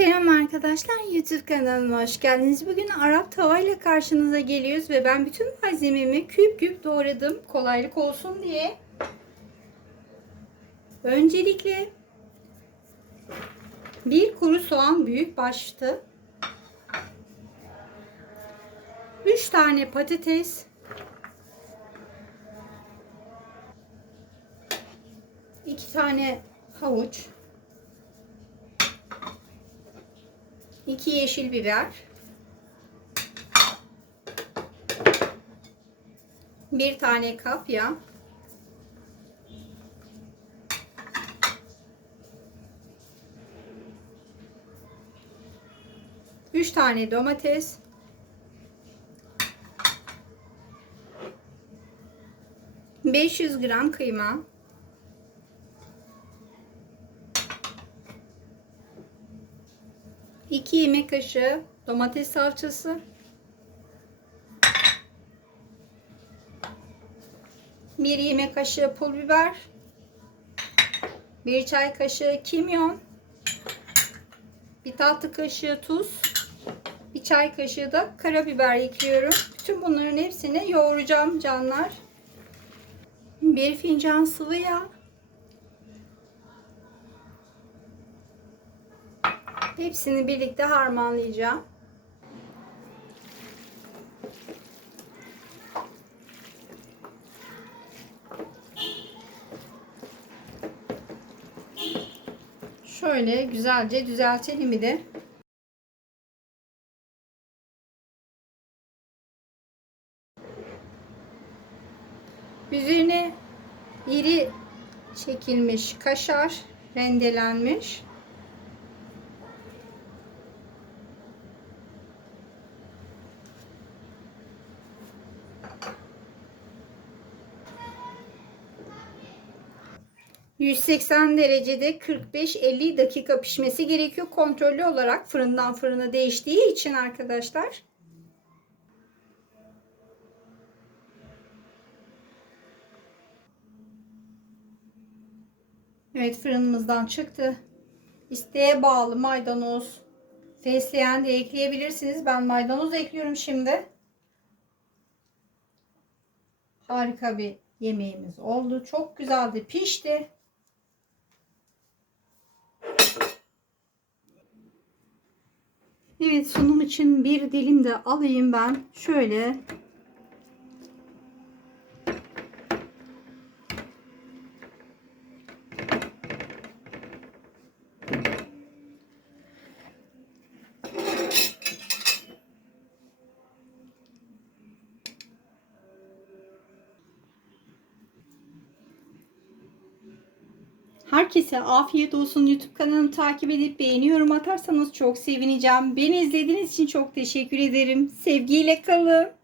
Selam arkadaşlar YouTube kanalıma hoş geldiniz. Bugün Arap tavayla karşınıza geliyoruz ve ben bütün malzememi küp küp doğradım kolaylık olsun diye. Öncelikle bir kuru soğan büyük baştı. 3 tane patates. 2 tane havuç. 2 yeşil biber. Bir tane kapya. Üç tane domates. Beş yüz gram kıyma. 2 yemek kaşığı domates salçası. 1 yemek kaşığı pul biber. 1 çay kaşığı kimyon. 1 tatlı kaşığı tuz. 1 çay kaşığı da karabiber ekliyorum. Bütün bunların hepsini yoğuracağım canlar. 1 fincan sıvı yağ. Hepsini birlikte harmanlayacağım. Şöyle güzelce düzeltelim bir de. Üzerine iri çekilmiş kaşar rendelenmiş. 180 derecede 45-50 dakika pişmesi gerekiyor. Kontrollü olarak fırından fırına değiştiği için arkadaşlar. Evet fırınımızdan çıktı. İsteğe bağlı maydanoz, fesleğen de ekleyebilirsiniz. Ben maydanoz ekliyorum şimdi. Harika bir yemeğimiz oldu. Çok güzeldi. Pişti. Evet sunum için bir dilim de alayım ben. Şöyle Herkese afiyet olsun. YouTube kanalımı takip edip beğeni yorum atarsanız çok sevineceğim. Beni izlediğiniz için çok teşekkür ederim. Sevgiyle kalın.